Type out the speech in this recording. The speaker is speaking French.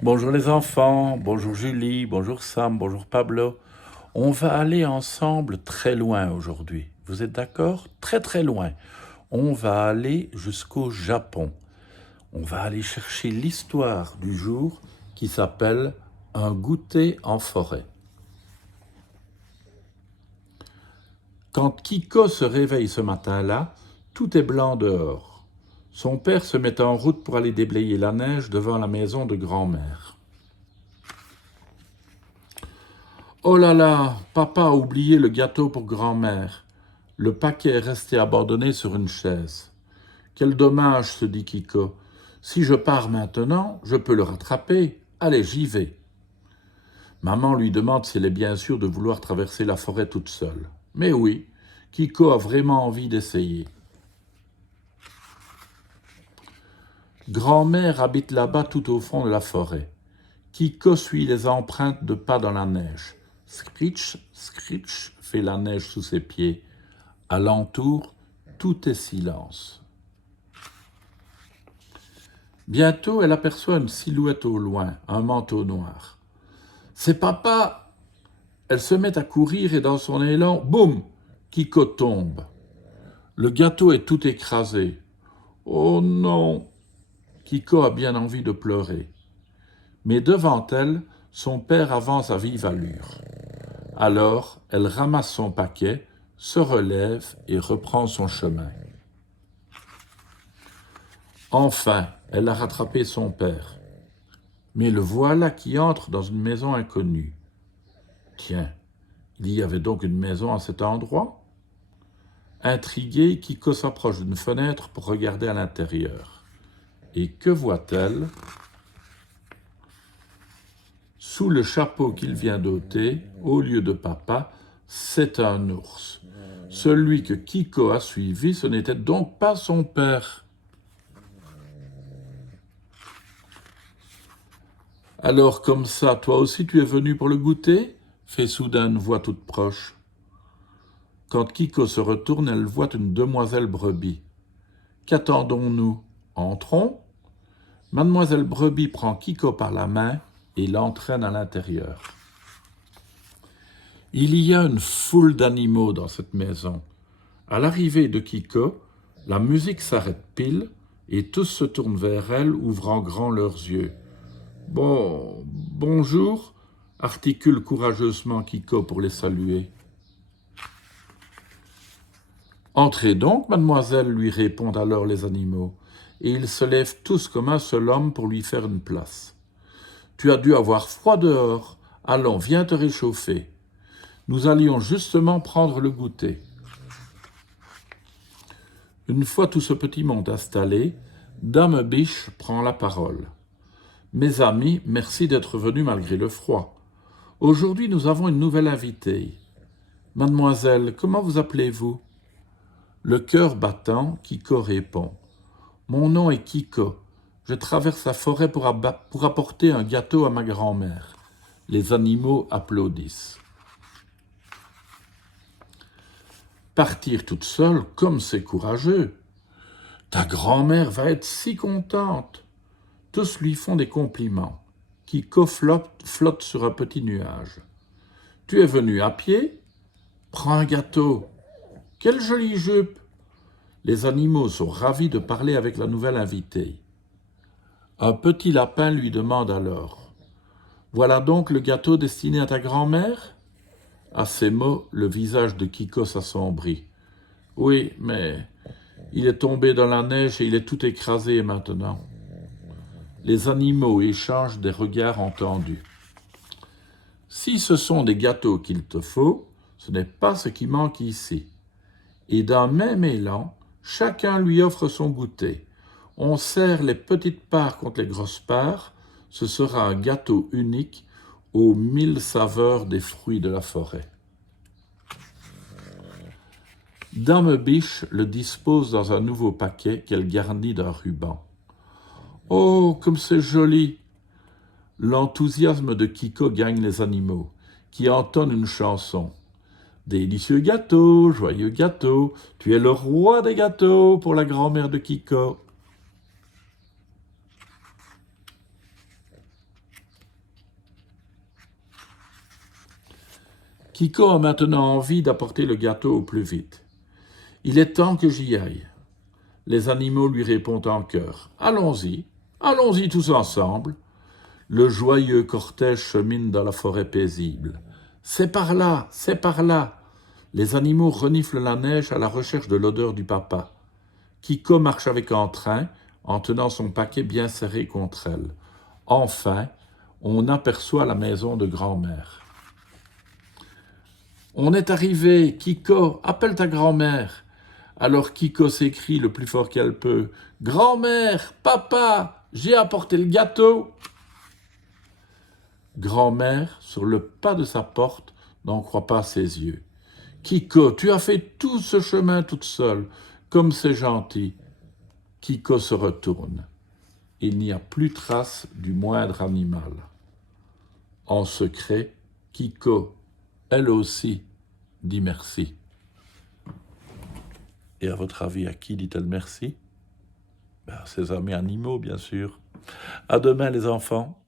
Bonjour les enfants, bonjour Julie, bonjour Sam, bonjour Pablo. On va aller ensemble très loin aujourd'hui. Vous êtes d'accord? Très très loin. On va aller jusqu'au Japon. On va aller chercher l'histoire du jour qui s'appelle un goûter en forêt. Quand Kiko se réveille ce matin-là, tout est blanc dehors. Son père se met en route pour aller déblayer la neige devant la maison de grand-mère. Oh là là, papa a oublié le gâteau pour grand-mère. Le paquet est resté abandonné sur une chaise. Quel dommage, se dit Kiko. Si je pars maintenant, je peux le rattraper. Allez, j'y vais. Maman lui demande s'il est bien sûr de vouloir traverser la forêt toute seule. Mais oui, Kiko a vraiment envie d'essayer. Grand-mère habite là-bas tout au fond de la forêt. Kiko suit les empreintes de pas dans la neige. Scritch, scritch, fait la neige sous ses pieds. Alentour, tout est silence. Bientôt, elle aperçoit une silhouette au loin, un manteau noir. C'est papa! Elle se met à courir et dans son élan, boum! Kiko tombe. Le gâteau est tout écrasé. Oh non! Kiko a bien envie de pleurer. Mais devant elle, son père avance à vive allure. Alors, elle ramasse son paquet, se relève et reprend son chemin. Enfin, elle a rattrapé son père. Mais le voilà qui entre dans une maison inconnue. Tiens, il y avait donc une maison à cet endroit? Intriguée, Kiko s'approche d'une fenêtre pour regarder à l'intérieur. Et que voit-elle? Sous le chapeau qu'il vient d'ôter, au lieu de papa, c'est un ours. Celui que Kiko a suivi, ce n'était donc pas son père. Alors comme ça, toi aussi tu es venu pour le goûter? Fait soudain une voix toute proche. Quand Kiko se retourne, elle voit une demoiselle brebis. Qu'attendons-nous? Entrons? Mademoiselle Brebis prend Kiko par la main et l'entraîne à l'intérieur. Il y a une foule d'animaux dans cette maison. À l'arrivée de Kiko, la musique s'arrête pile et tous se tournent vers elle, ouvrant grand leurs yeux. Bonjour, articule courageusement Kiko pour les saluer. Entrez donc, mademoiselle, lui répondent alors les animaux, et ils se lèvent tous comme un seul homme pour lui faire une place. Tu as dû avoir froid dehors. Allons, viens te réchauffer. Nous allions justement prendre le goûter. Une fois tout ce petit monde installé, Dame Biche prend la parole. Mes amis, merci d'être venus malgré le froid. Aujourd'hui, nous avons une nouvelle invitée. Mademoiselle, comment vous appelez-vous? Le cœur battant, Kiko répond. Mon nom est Kiko. Je traverse la forêt pour apporter un gâteau à ma grand-mère. Les animaux applaudissent. Partir toute seule, comme c'est courageux. Ta grand-mère va être si contente. Tous lui font des compliments. Kiko flotte sur un petit nuage. Tu es venu à pied? Prends un gâteau. Quelle jolie jupe! Les animaux sont ravis de parler avec la nouvelle invitée. Un petit lapin lui demande alors. Voilà donc le gâteau destiné à ta grand-mère? À ces mots, le visage de Kiko s'assombrit. Oui, mais il est tombé dans la neige et il est tout écrasé maintenant. Les animaux échangent des regards entendus. Si ce sont des gâteaux qu'il te faut, ce n'est pas ce qui manque ici. Et d'un même élan, chacun lui offre son goûter. On serre les petites parts contre les grosses parts. Ce sera un gâteau unique aux 1000 saveurs des fruits de la forêt. Dame Biche le dispose dans un nouveau paquet qu'elle garnit d'un ruban. Oh, comme c'est joli! L'enthousiasme de Kiko gagne les animaux, qui entonnent une chanson. Délicieux gâteau, joyeux gâteau, tu es le roi des gâteaux pour la grand-mère de Kiko. Kiko a maintenant envie d'apporter le gâteau au plus vite. Il est temps que j'y aille. Les animaux lui répondent en chœur. Allons-y, allons-y tous ensemble. Le joyeux cortège chemine dans la forêt paisible. C'est par là, c'est par là. Les animaux reniflent la neige à la recherche de l'odeur du papa. Kiko marche avec entrain, en tenant son paquet bien serré contre elle. Enfin, on aperçoit la maison de grand-mère. On est arrivé, Kiko, appelle ta grand-mère. Alors Kiko s'écrie le plus fort qu'elle peut. Grand-mère, papa, j'ai apporté le gâteau. Grand-mère, sur le pas de sa porte, n'en croit pas ses yeux. Kiko, tu as fait tout ce chemin toute seule, comme c'est gentil. Kiko se retourne. Il n'y a plus trace du moindre animal. En secret, Kiko, elle aussi, dit merci. Et à votre avis, à qui dit-elle merci? À ses amis animaux, bien sûr. À demain, les enfants.